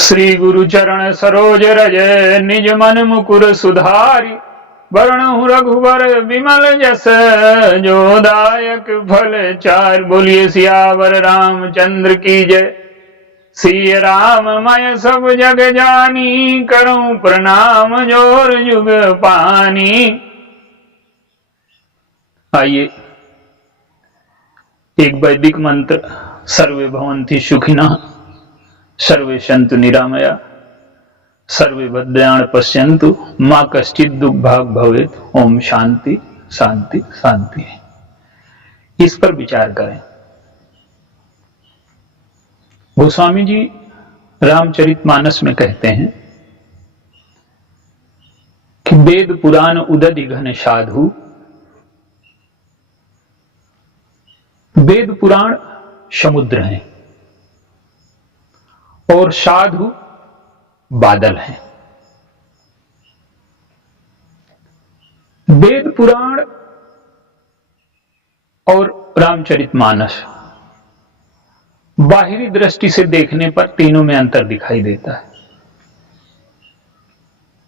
श्री गुरु चरण सरोज रज निज मन मुकुर सुधारी वरणहु रघुबर विमल जस जो दायक फल चार। बोलिए सियावर रामचंद्र की जय। सिय राम मैं सब जग जानी करूं प्रणाम जोर जुग पानी। आइए एक वैदिक मंत्र सर्वे भवन्ति सुखिनः सर्वे सन्तु निरामया सर्वे भद्राणि पश्यन्तु मां कश्चित् दुर्भाग् भवेत्। ओम शांति शांति शांति। इस पर विचार करें। गोस्वामी जी रामचरितमानस में कहते हैं कि वेद पुराण उदधि घन साधु। वेद पुराण समुद्र हैं और साधु बादल हैं। वेद पुराण और रामचरितमानस बाहरी दृष्टि से देखने पर तीनों में अंतर दिखाई देता है।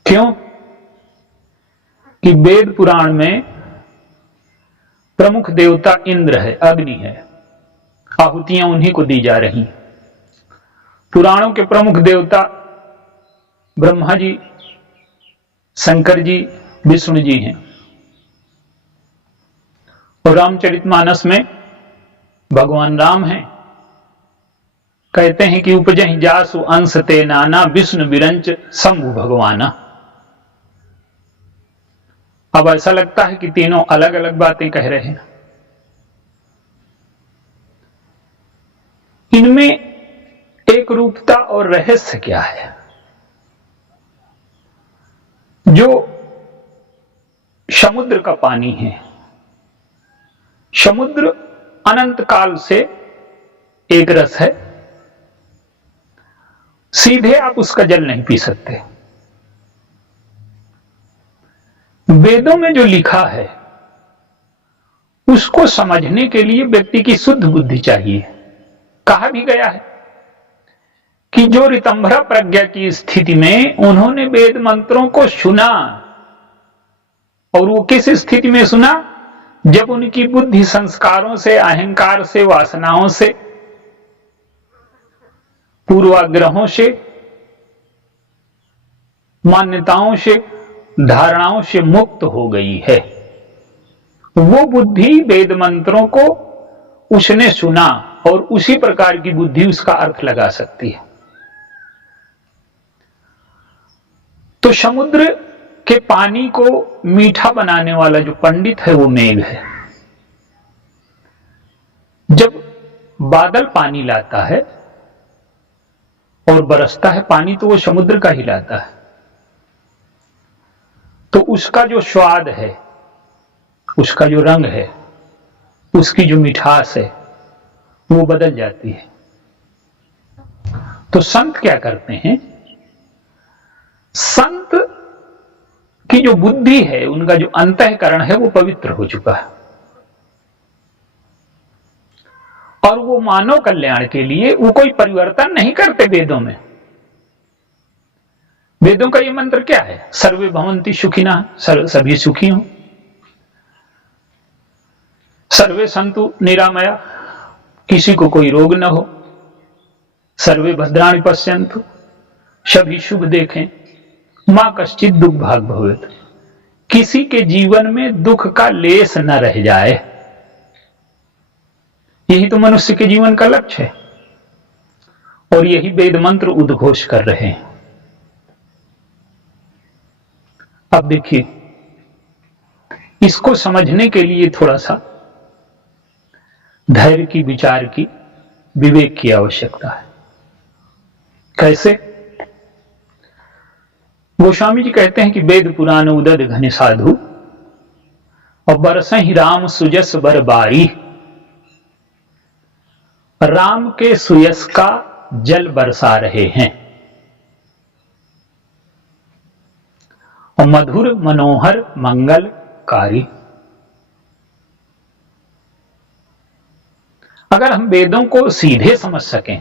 क्यों? कि वेद पुराण में प्रमुख देवता इंद्र है, अग्नि है, आहुतियां उन्हीं को दी जा रही। पुराणों के प्रमुख देवता ब्रह्मा जी, शंकर जी, विष्णु जी हैं। और रामचरितमानस में भगवान राम हैं। कहते हैं कि उपजहि जासु अंश ते नाना विष्णु विरंच शंभु भगवाना। अब ऐसा लगता है कि तीनों अलग अलग बातें कह रहे हैं। इनमें एक रूपता और रहस्य क्या है? जो समुद्र का पानी है, समुद्र अनंत काल से एक रस है, सीधे आप उसका जल नहीं पी सकते। वेदों में जो लिखा है उसको समझने के लिए व्यक्ति की शुद्ध बुद्धि चाहिए। कहा भी गया है कि जो ऋतंभरा प्रज्ञा की स्थिति में उन्होंने वेद मंत्रों को सुना, और वो किस स्थिति में सुना? जब उनकी बुद्धि संस्कारों से, अहंकार से, वासनाओं से, पूर्वाग्रहों से, मान्यताओं से, धारणाओं से मुक्त हो गई है। वो बुद्धि वेद मंत्रों को उसने सुना और उसी प्रकार की बुद्धि उसका अर्थ लगा सकती है। तो समुद्र के पानी को मीठा बनाने वाला जो पंडित है वो मेघ है। जब बादल पानी लाता है और बरसता है पानी, तो वो समुद्र का ही लाता है। तो उसका जो स्वाद है, उसका जो रंग है, उसकी जो मिठास है, वो बदल जाती है। तो संत क्या करते हैं? संत की जो बुद्धि है, उनका जो अंतःकरण है, वो पवित्र हो चुका है और वो मानव कल्याण के लिए वो कोई परिवर्तन नहीं करते। वेदों में, वेदों का ये मंत्र क्या है? सर्वे भवन्ति सुखिनः, सभी सुखी हों, सर्वे सन्तु निरामया, किसी को कोई रोग न हो, सर्वे भद्राणि पश्यन्तु, सभी शुभ देखें, मां कश्चित् दुर्भाग् भवेत्, किसी के जीवन में दुख का लेस न रह जाए। यही तो मनुष्य के जीवन का लक्ष्य है और यही वेद मंत्र उद्घोष कर रहे हैं। अब देखिए, इसको समझने के लिए थोड़ा सा धैर्य की, विचार की, विवेक की आवश्यकता है। कैसे? गोस्वामी जी कहते हैं कि वेद पुराण उदध घन साधु और बरसहि राम सुजस बर बारी। राम के सुयस का जल बरसा रहे हैं और मधुर मनोहर मंगलकारी। अगर हम वेदों को सीधे समझ सकें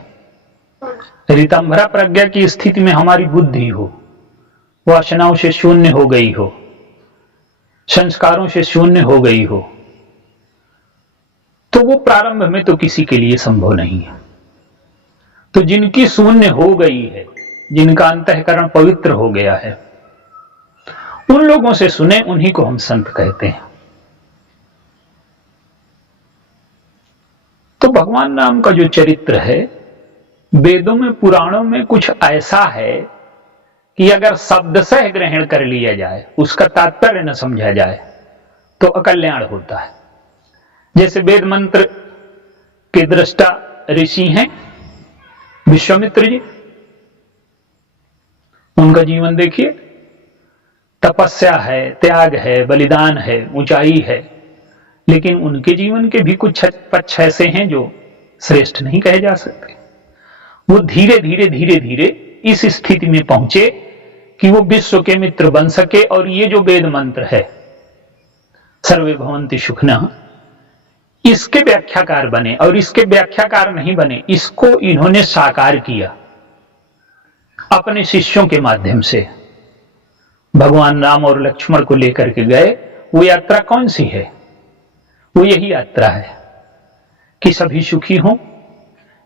ऋतंभरा प्रज्ञा की स्थिति में हमारी बुद्धि हो, वासनाओं से शून्य हो गई हो, संस्कारों से शून्य हो गई हो, तो वो प्रारंभ में तो किसी के लिए संभव नहीं है। तो जिनकी शून्य हो गई है, जिनका अंतःकरण पवित्र हो गया है, उन लोगों से सुने, उन्हीं को हम संत कहते हैं। तो भगवान राम का जो चरित्र है, वेदों में, पुराणों में कुछ ऐसा है कि अगर शब्द से ग्रहण कर लिया जाए, उसका तात्पर्य न समझा जाए, तो अकल्याण होता है। जैसे वेद मंत्र के दृष्टा ऋषि हैं विश्वामित्र जी, उनका जीवन देखिए, तपस्या है, त्याग है, बलिदान है, ऊंचाई है, लेकिन उनके जीवन के भी कुछ पक्ष ऐसे हैं जो श्रेष्ठ नहीं कहे जा सकते। वो धीरे धीरे धीरे धीरे इस स्थिति में पहुंचे कि वो विश्व के मित्र बन सके, और ये जो वेद मंत्र है सर्वे भवन्ति सुखिनः, इसके व्याख्याकार बने। और इसके व्याख्याकार नहीं बने, इसको इन्होंने साकार किया अपने शिष्यों के माध्यम से। भगवान राम और लक्ष्मण को लेकर के गए। वो यात्रा कौन सी है? वो यही यात्रा है कि सभी सुखी हों।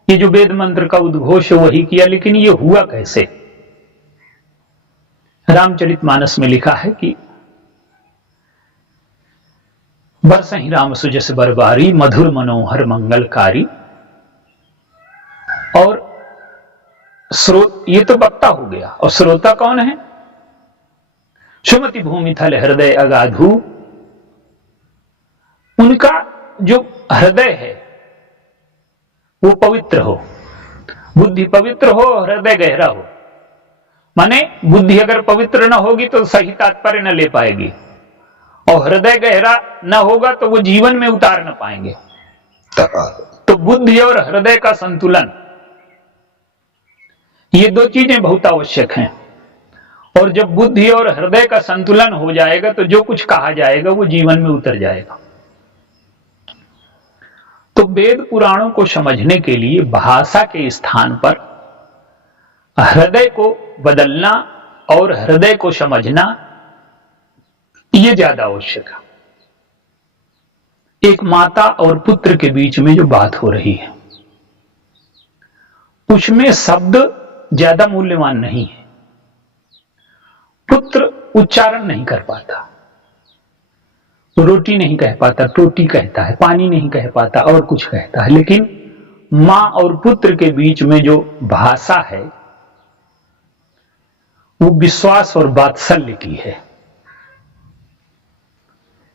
ये जो वेद मंत्र का उद्घोष है वही किया, लेकिन ये हुआ कैसे? रामचरितमानस में लिखा है कि बरसहि राम सुजस बरबारी, मधुर मनोहर मंगलकारी। और ये तो वक्ता हो गया, और श्रोता कौन है? सुमति भूमि थल हृदय अगाधु। उनका जो हृदय है वो पवित्र हो, बुद्धि पवित्र हो, हृदय गहरा हो। माने बुद्धि अगर पवित्र न होगी तो सही तात्पर्य न ले पाएगी, और हृदय गहरा न होगा तो वो जीवन में उतार न पाएंगे। तो बुद्धि और हृदय का संतुलन, ये दो चीजें बहुत आवश्यक हैं। और जब बुद्धि और हृदय का संतुलन हो जाएगा तो जो कुछ कहा जाएगा वो जीवन में उतर जाएगा। तो वेद पुराणों को समझने के लिए भाषा के स्थान पर हृदय को बदलना और हृदय को समझना, ये ज्यादा आवश्यक है। एक माता और पुत्र के बीच में जो बात हो रही है, उसमें शब्द ज्यादा मूल्यवान नहीं है। पुत्र उच्चारण नहीं कर पाता, रोटी नहीं कह पाता, टोटी कहता है, पानी नहीं कह पाता, और कुछ कहता है। लेकिन मां और पुत्र के बीच में जो भाषा है वो विश्वास और वात्सल्य की है।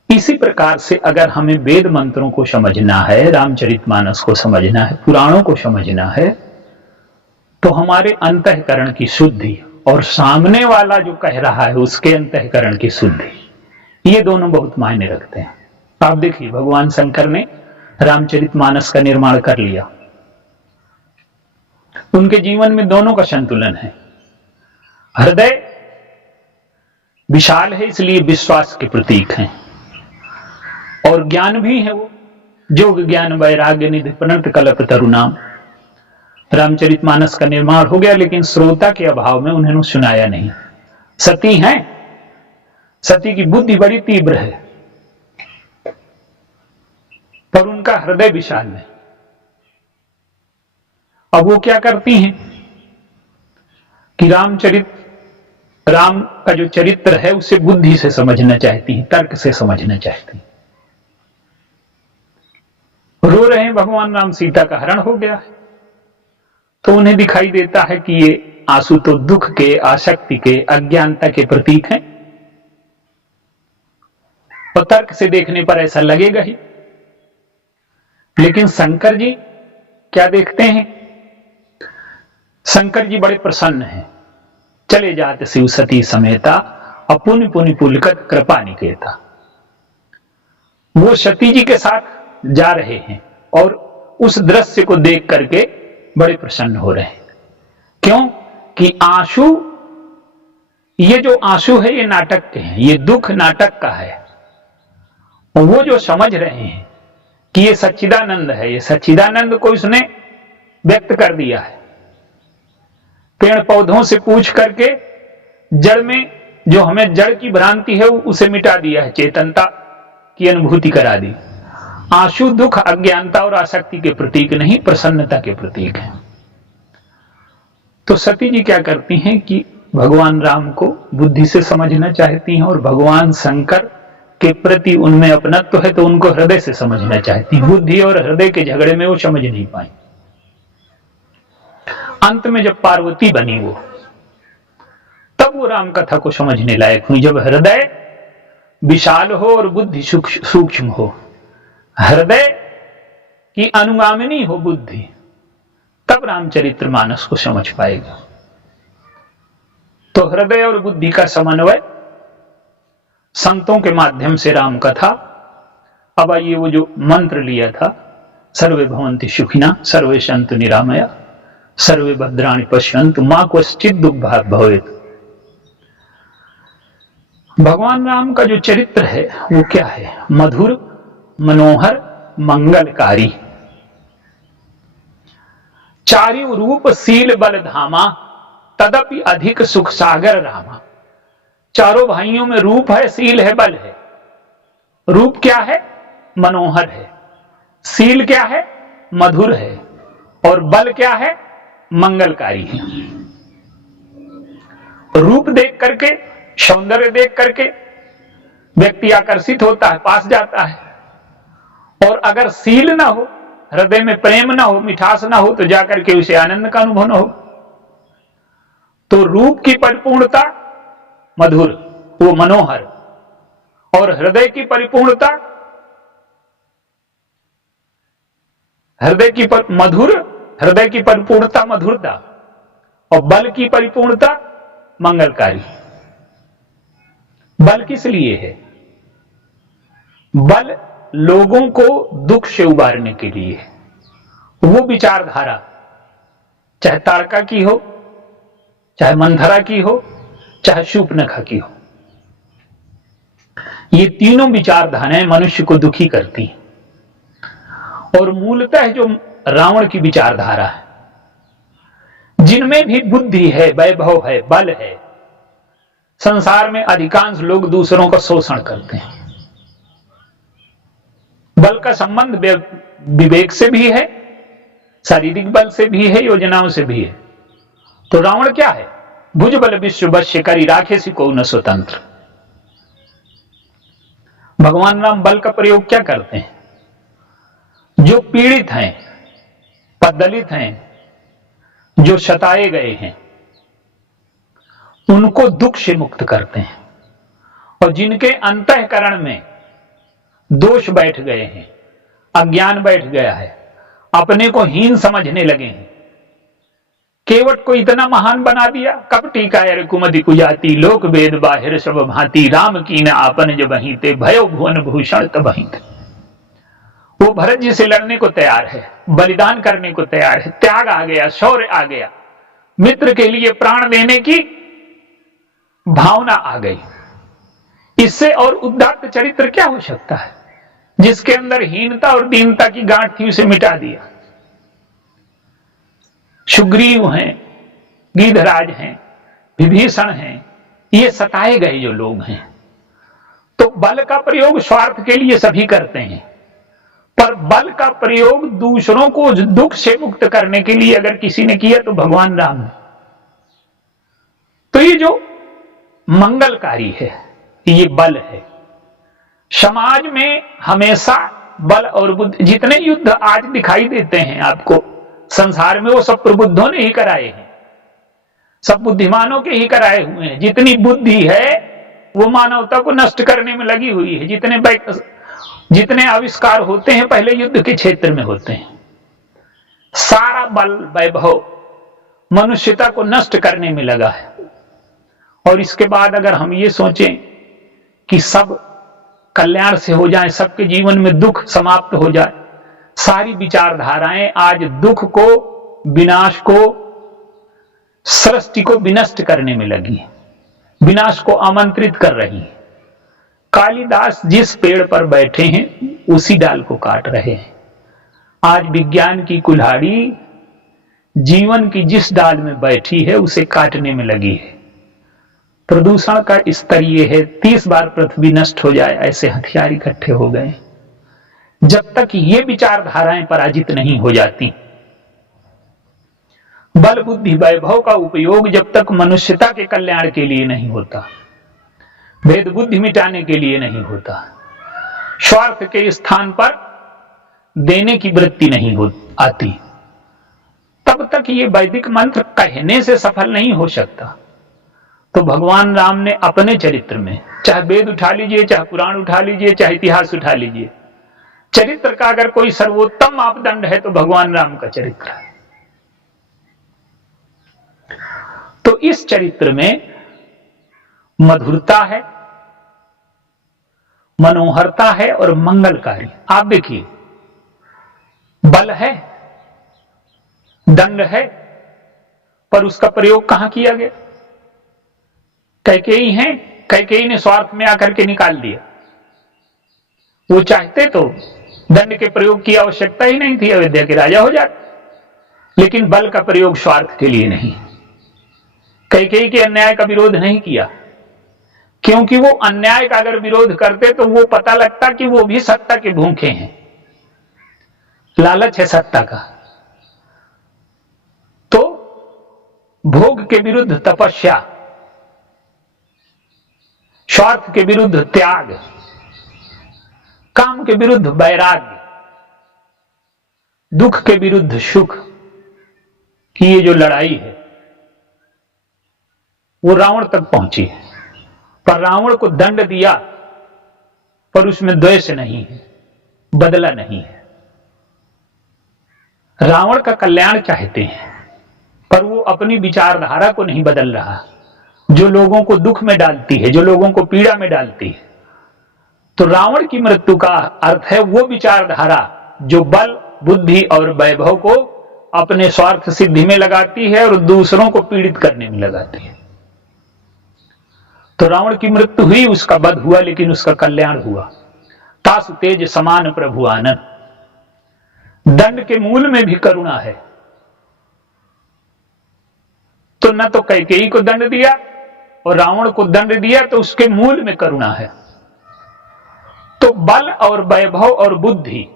इसी प्रकार से अगर हमें वेद मंत्रों को समझना है, रामचरितमानस को समझना है, पुराणों को समझना है, तो हमारे अंतःकरण की शुद्धि और सामने वाला जो कह रहा है उसके अंतःकरण की शुद्धि, ये दोनों बहुत मायने रखते हैं। आप देखिए, भगवान शंकर ने रामचरितमानस का निर्माण कर लिया। उनके जीवन में दोनों का संतुलन है। हृदय विशाल है, इसलिए विश्वास के प्रतीक हैं, और ज्ञान भी है वो जोग ज्ञान वैराग्य निधि प्रणत कल्प तरुणाम। रामचरितमानस का निर्माण हो गया, लेकिन श्रोता के अभाव में उन्होंने सुनाया नहीं। सती हैं, सती की बुद्धि बड़ी तीव्र है, पर उनका हृदय विशाल है। अब वो क्या करती हैं कि राम का जो चरित्र है उसे बुद्धि से समझना चाहती हैं, तर्क से समझना चाहती हैं। रो रहे हैं भगवान राम, सीता का हरण हो गया है, तो उन्हें दिखाई देता है कि ये आंसू तो दुख के, आसक्ति के, अज्ञानता के प्रतीक हैं, और तर्क से देखने पर ऐसा लगेगा ही। लेकिन शंकर जी क्या देखते हैं? शंकर जी बड़े प्रसन्न हैं। चले जाते शिव सती समेता, अपुनि पुनि पुलकत कृपा निकेता। वो सती जी के साथ जा रहे हैं और उस दृश्य को देख करके बड़े प्रसन्न हो रहे हैं। क्यों? कि आंसू, ये जो आंसू है ये नाटक के हैं, ये दुख नाटक का है। वो जो समझ रहे हैं कि ये सच्चिदानंद है, ये सच्चिदानंद को इसने व्यक्त कर दिया है, पेड़ पौधों से पूछ करके जड़ में जो हमें जड़ की भ्रांति है उसे मिटा दिया है, चेतनता की अनुभूति करा दी। आंसू दुख अज्ञानता और आसक्ति के प्रतीक नहीं, प्रसन्नता के प्रतीक है। तो सती जी क्या करती हैं कि भगवान राम को बुद्धि से समझना चाहती हैं और भगवान शंकर के प्रति उनमें अपनत्व है तो उनको हृदय से समझना चाहती हैं। बुद्धि और हृदय के झगड़े में वो समझ नहीं पाई। अंत में जब पार्वती बनी वो, तब वो राम कथा को समझने लायक हुई। जब हृदय विशाल हो और बुद्धि सूक्ष्म हो, हृदय की अनुगामिनी हो बुद्धि, तब रामचरितमानस को समझ पाएगा। तो हृदय और बुद्धि का समन्वय संतों के माध्यम से राम कथा। अब आइए वो जो मंत्र लिया था, सर्वे भवन्ति सुखिना सर्वे सन्तु निरामया सर्वे भद्राणि पश्यन्तु मा कश्चित् दुःखभाग् भवेत्। भगवान राम का जो चरित्र है वो क्या है? मधुर, मनोहर, मंगलकारी, चारिव रूप सील बल धामा, तदपि अधिक सुख सागर रामा। चारों भाइयों में रूप है, सील है, बल है। रूप क्या है? मनोहर है। सील क्या है? मधुर है। और बल क्या है? मंगलकारी है। रूप देख करके, सौंदर्य देख करके व्यक्ति आकर्षित होता है, पास जाता है। और अगर सील ना हो, हृदय में प्रेम ना हो, मिठास ना हो, तो जाकर के उसे आनंद का अनुभव ना हो। तो रूप की परिपूर्णता मधुर, वो मनोहर, और हृदय की परिपूर्णता मधुर, हृदय की परिपूर्णता मधुरता, और बल की परिपूर्णता मंगलकारी। बल किस लिए है? बल लोगों को दुख से उबारने के लिए। वो विचारधारा चाहे ताड़का की हो, चाहे मंथरा की हो, चाहे शूर्पणखा की हो, ये तीनों विचारधाराएं मनुष्य को दुखी करती हैं। और मूलतः जो रावण की विचारधारा है, जिनमें भी बुद्धि है, वैभव है, बल है, संसार में अधिकांश लोग दूसरों का शोषण करते हैं। बल का संबंध विवेक से भी है, शारीरिक बल से भी है, योजनाओं से भी है। तो रावण क्या है? भुज बल विश्व वश्य करी राखे सिको न स्वतंत्र। भगवान राम बल का प्रयोग क्या करते हैं? जो पीड़ित हैं, पददलित हैं, जो सताए गए हैं, उनको दुख से मुक्त करते हैं। और जिनके अंतःकरण में दोष बैठ गए हैं, अज्ञान बैठ गया है, अपने को हीन समझने लगे हैं, केवट को इतना महान बना दिया, कपटी कायर कुमति कुजाति लोक वेद बाहिर सब भांति राम की न आपन जब ते भयो भुवन भूषण तबहि। वो भरत जी से लड़ने को तैयार है, बलिदान करने को तैयार है, त्याग आ गया, शौर्य आ गया, मित्र के लिए प्राण देने की भावना आ गई। इससे और उदात्त चरित्र क्या हो सकता है? जिसके अंदर हीनता और दीनता की गांठ थी उसे मिटा दिया। सुग्रीव हैं, गीधराज हैं, विभीषण हैं, ये सताए गए जो लोग हैं। तो बल का प्रयोग स्वार्थ के लिए सभी करते हैं, पर बल का प्रयोग दूसरों को दुख से मुक्त करने के लिए अगर किसी ने किया तो भगवान राम ने। तो ये जो मंगलकारी है, ये बल है। समाज में हमेशा बल और बुद्धि, जितने युद्ध आज दिखाई देते हैं आपको संसार में, वो सब प्रबुद्धों ने ही कराए हैं, सब बुद्धिमानों के ही कराए हुए हैं। जितनी बुद्धि है वो मानवता को नष्ट करने में लगी हुई है। जितने आविष्कार होते हैं पहले युद्ध के क्षेत्र में होते हैं। सारा बल वैभव मनुष्यता को नष्ट करने में लगा है। और इसके बाद अगर हम ये सोचें कि सब कल्याण से हो जाए, सबके जीवन में दुख समाप्त हो जाए, सारी विचारधाराएं आज दुख को, विनाश को, सृष्टि को विनष्ट करने में लगी है, विनाश को आमंत्रित कर रही है। कालिदास जिस पेड़ पर बैठे हैं उसी डाल को काट रहे हैं। आज विज्ञान की कुल्हाड़ी जीवन की जिस डाल में बैठी है उसे काटने में लगी है। प्रदूषण का स्तर ये है, 30 बार पृथ्वी नष्ट हो जाए ऐसे हथियार इकट्ठे हो गए। जब तक ये विचारधाराएं पराजित नहीं हो जाती, बल बुद्धि वैभव का उपयोग जब तक मनुष्यता के कल्याण के लिए नहीं होता, भेद बुद्धि मिटाने के लिए नहीं होता, स्वार्थ के स्थान पर देने की वृत्ति नहीं हो आती, तब तक ये वैदिक मंत्र कहने से सफल नहीं हो सकता। तो भगवान राम ने अपने चरित्र में, चाहे वेद उठा लीजिए, चाहे पुराण उठा लीजिए, चाहे इतिहास उठा लीजिए, चरित्र का अगर कोई सर्वोत्तम मापदंड है तो भगवान राम का चरित्र है। तो इस चरित्र में मधुरता है, मनोहरता है और मंगलकारी। आप देखिए, बल है, दंड है, पर उसका प्रयोग कहां किया गया? कैकेयी है, कैकेयी ने स्वार्थ में आकर के निकाल दिया। वो चाहते तो दंड के प्रयोग की आवश्यकता ही नहीं थी, अयोध्या के राजा हो जाते, लेकिन बल का प्रयोग स्वार्थ के लिए नहीं। कैकेयी के अन्याय का विरोध नहीं किया, क्योंकि वो अन्याय का अगर विरोध करते तो वो पता लगता कि वो भी सत्ता के भूखे हैं, लालच है सत्ता का। तो भोग के विरुद्ध तपस्या, स्वार्थ के विरुद्ध त्याग, काम के विरुद्ध वैराग्य, दुख के विरुद्ध सुख की ये जो लड़ाई है वो रावण तक पहुंची है। पर रावण को दंड दिया, पर उसमें द्वेष नहीं है, बदला नहीं है। रावण का कल्याण चाहते हैं, पर वो अपनी विचारधारा को नहीं बदल रहा, जो लोगों को दुख में डालती है, जो लोगों को पीड़ा में डालती है। तो रावण की मृत्यु का अर्थ है वो विचारधारा जो बल बुद्धि और वैभव को अपने स्वार्थ सिद्धि में लगाती है और दूसरों को पीड़ित करने में लगाती है। तो रावण की मृत्यु हुई, उसका वध हुआ, लेकिन उसका कल्याण हुआ। तासु तेज समान प्रभु आनंद। दंड के मूल में भी करुणा है। तो न तो कैकेयी को दंड दिया और रावण को दंड दिया, तो उसके मूल में करुणा है। तो बल और वैभव और बुद्धि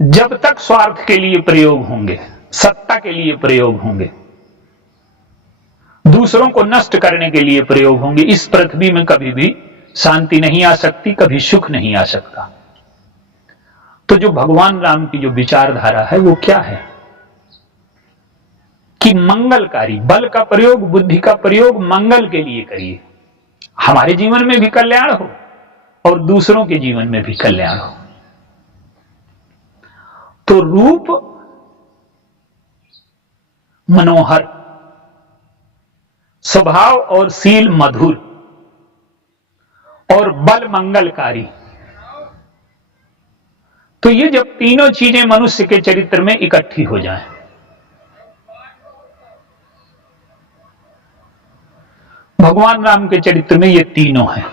जब तक स्वार्थ के लिए प्रयोग होंगे, सत्ता के लिए प्रयोग होंगे, दूसरों को नष्ट करने के लिए प्रयोग होंगे, इस पृथ्वी में कभी भी शांति नहीं आ सकती, कभी सुख नहीं आ सकता। तो जो भगवान राम की जो विचारधारा है वो क्या है कि मंगलकारी, बल का प्रयोग, बुद्धि का प्रयोग मंगल के लिए करिए, हमारे जीवन में भी कल्याण हो और दूसरों के जीवन में भी कल्याण हो। तो रूप मनोहर, स्वभाव और शील मधुर और बल मंगलकारी। तो ये जब तीनों चीजें मनुष्य के चरित्र में इकट्ठी हो जाएं, भगवान राम के चरित्र में ये तीनों हैं।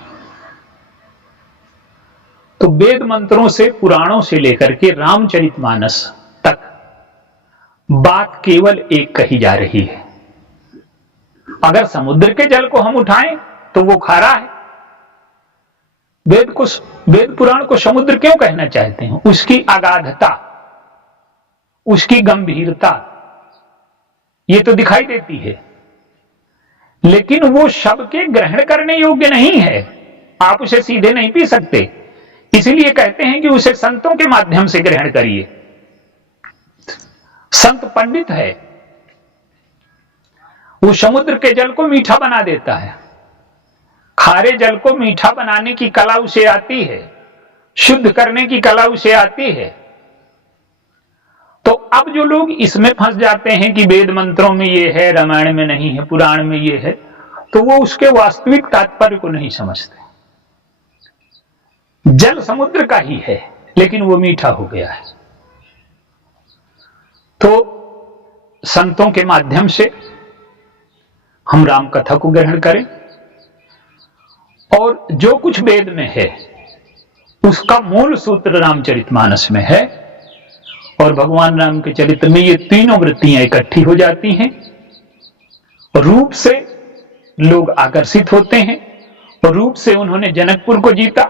तो वेद मंत्रों से, पुराणों से लेकर के रामचरितमानस तक बात केवल एक कही जा रही है। अगर समुद्र के जल को हम उठाएं तो वो खारा है। वेद पुराण को समुद्र क्यों कहना चाहते हैं? उसकी अगाधता, उसकी गंभीरता ये तो दिखाई देती है, लेकिन वो सबके ग्रहण करने योग्य नहीं है। आप उसे सीधे नहीं पी सकते, इसलिए कहते हैं कि उसे संतों के माध्यम से ग्रहण करिए। संत पंडित है, वो समुद्र के जल को मीठा बना देता है। खारे जल को मीठा बनाने की कला उसे आती है, शुद्ध करने की कला उसे आती है। तो अब जो लोग इसमें फंस जाते हैं कि वेद मंत्रों में ये है, रामायण में नहीं है, पुराण में ये है, तो वो उसके वास्तविक तात्पर्य को नहीं समझते। जल समुद्र का ही है, लेकिन वो मीठा हो गया है। तो संतों के माध्यम से हम राम कथा को ग्रहण करें और जो कुछ वेद में है उसका मूल सूत्र रामचरितमानस में है, और भगवान राम के चरित्र में ये तीनों वृत्तियां इकट्ठी हो जाती हैं। रूप से लोग आकर्षित होते हैं और रूप से उन्होंने जनकपुर को जीता,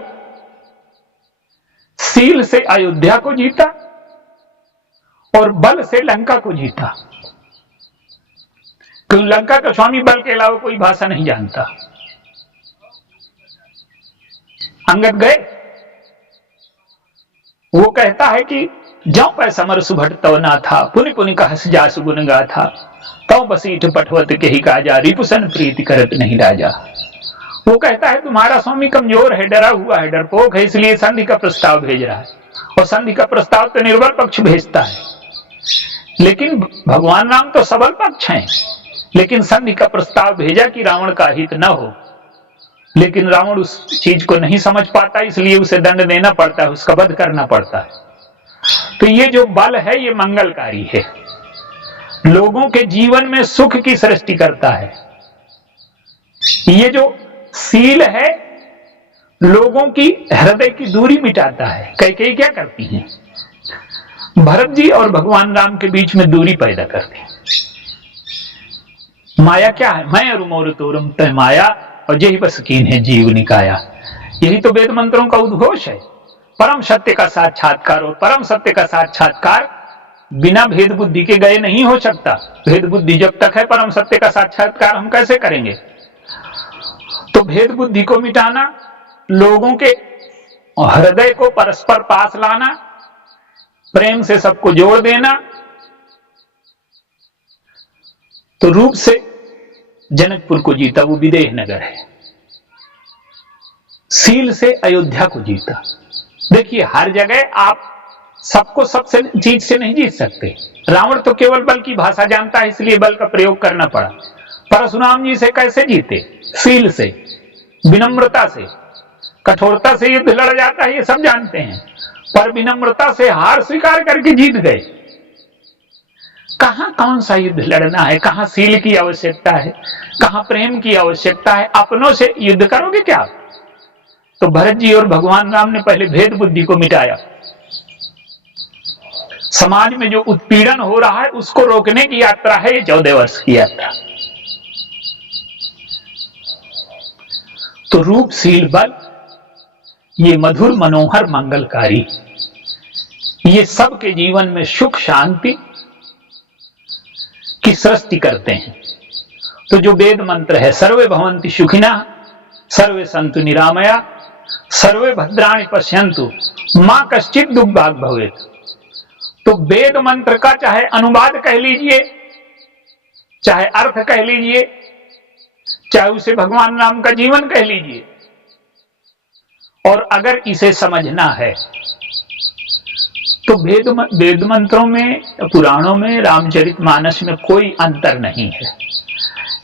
सील से अयोध्या को जीता और बल से लंका को जीता। क्यों? लंका का स्वामी बल के अलावा कोई भाषा नहीं जानता। अंगद गए, वो कहता है कि जौ पैसमर सुभट तव ना था, पुनि पुनि कहस जासु गुण गाथा, तव बसीठ पठवत के ही काजा, रिपुसन प्रीति करत नहीं राजा। वो कहता है तुम्हारा स्वामी कमजोर है, डरा हुआ है, डरपोक है, इसलिए संधि का प्रस्ताव भेज रहा है। और संधि का प्रस्ताव तो निर्बल पक्ष भेजता है, लेकिन भगवान राम तो सबल पक्ष हैं। लेकिन संधि का प्रस्ताव भेजा कि रावण का हित न हो, लेकिन रावण उस चीज को नहीं समझ पाता, इसलिए उसे दंड देना पड़ता है, उसका वध करना पड़ता है। तो ये जो बल है ये मंगलकारी है, लोगों के जीवन में सुख की सृष्टि करता है। ये जो सील है लोगों की हृदय की दूरी मिटाता है। कैकेयी क्या करती हैं? भरत जी और भगवान राम के बीच में दूरी पैदा करते हैं। माया क्या है? मैं अरुमोर तोरम तय माया और यही बस कीन है जीव निकाया। यही तो वेद मंत्रों का उद्घोष है। परम सत्य का साक्षात्कार, और परम सत्य का साक्षात्कार बिना भेद बुद्धि के गए नहीं हो सकता। भेद बुद्धि जब तक है, परम सत्य का साक्षात्कार हम कैसे करेंगे? तो भेद बुद्धि को मिटाना, लोगों के हृदय को परस्पर पास लाना, प्रेम से सबको जोड़ देना। तो रूप से जनकपुर को जीता, वो विदेह नगर है। सील से अयोध्या को जीता। देखिए, हर जगह आप सबको सबसे चीज से नहीं जीत सकते। रावण तो केवल बल की भाषा जानता है, इसलिए बल का प्रयोग करना पड़ा। परशुराम जी से कैसे जीते? सील से, विनम्रता से। कठोरता से युद्ध लड़ जाता है, ये सब जानते हैं, पर विनम्रता से हार स्वीकार करके जीत गए। कहां कौन सा युद्ध लड़ना है? कहां सील की आवश्यकता है? कहां प्रेम की आवश्यकता है? अपनों से युद्ध करोगे क्या? तो भरत जी और भगवान राम ने पहले भेद बुद्धि को मिटाया। समाज में जो उत्पीड़न हो रहा है उसको रोकने की यात्रा है ये 14 वर्ष की यात्रा। तो रूप, सील, बल, ये मधुर, मनोहर, मंगलकारी, ये सबके जीवन में सुख शांति की सृष्टि करते हैं। तो जो वेद मंत्र है, सर्वे भवन्ति सुखिनः, सर्वे सन्तु निरामया, सर्वे भद्राणि पश्यन्तु, मां कश्चित् दुर्भाग् भवेत्। तो वेद मंत्र का चाहे अनुवाद कह लीजिए, चाहे अर्थ कह लीजिए, चाहे उसे भगवान राम का जीवन कह लीजिए, और अगर इसे समझना है तो वेद मंत्रों में, पुराणों में, रामचरितमानस में कोई अंतर नहीं है।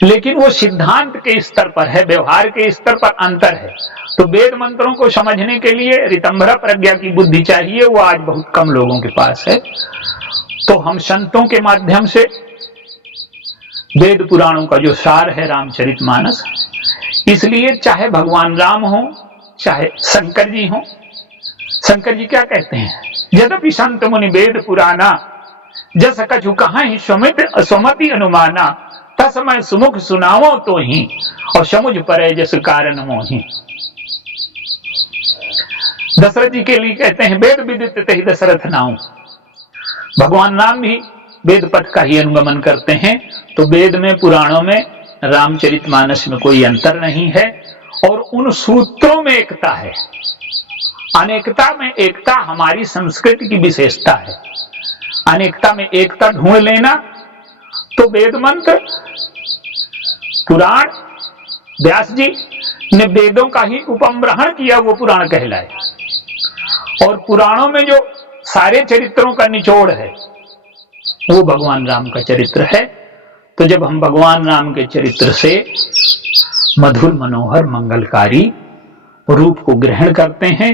लेकिन वो सिद्धांत के स्तर पर है, व्यवहार के स्तर पर अंतर है। तो वेद मंत्रों को समझने के लिए ऋतंभरा प्रज्ञा की बुद्धि चाहिए, वो आज बहुत कम लोगों के पास है। तो हम संतों के माध्यम से वेद पुराणों का जो सार है रामचरितमानस, इसलिए चाहे भगवान राम हो, चाहे शंकर जी हो। शंकर जी क्या कहते हैं? यद्यपि संत मुनि वेद पुराना, जस कछु कहाँ ही स्वमति अनुमाना, तस्मै सुमुख सुनावो तो ही, और समुझ परे जस कारण मोहि। दशरथ जी के लिए कहते हैं वेद विदित तेहि दशरथ नाम। भगवान राम भी वेद पथ का ही अनुगमन करते हैं। तो वेद में, पुराणों में, रामचरितमानस में कोई अंतर नहीं है, और उन सूत्रों में एकता है। अनेकता में एकता हमारी संस्कृति की विशेषता है। अनेकता में एकता ढूंढ लेना। तो वेद मंत्र, पुराण, व्यास जी ने वेदों का ही उपमग्रहण किया, वो पुराण कहलाए। और पुराणों में जो सारे चरित्रों का निचोड़ है वो भगवान राम का चरित्र है। तो जब हम भगवान राम के चरित्र से मधुर, मनोहर, मंगलकारी रूप को ग्रहण करते हैं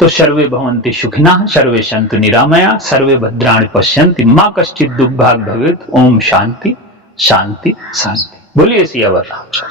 तो सर्वे भवन्ति सुखिनः, सर्वे सन्तु निरामया, सर्वे भद्राणि पश्यन्ति, मां कश्चित् दुर्भाग् भवेत्। ओम शांति शांति शांति। बोलिए सियावर रामचंद्र।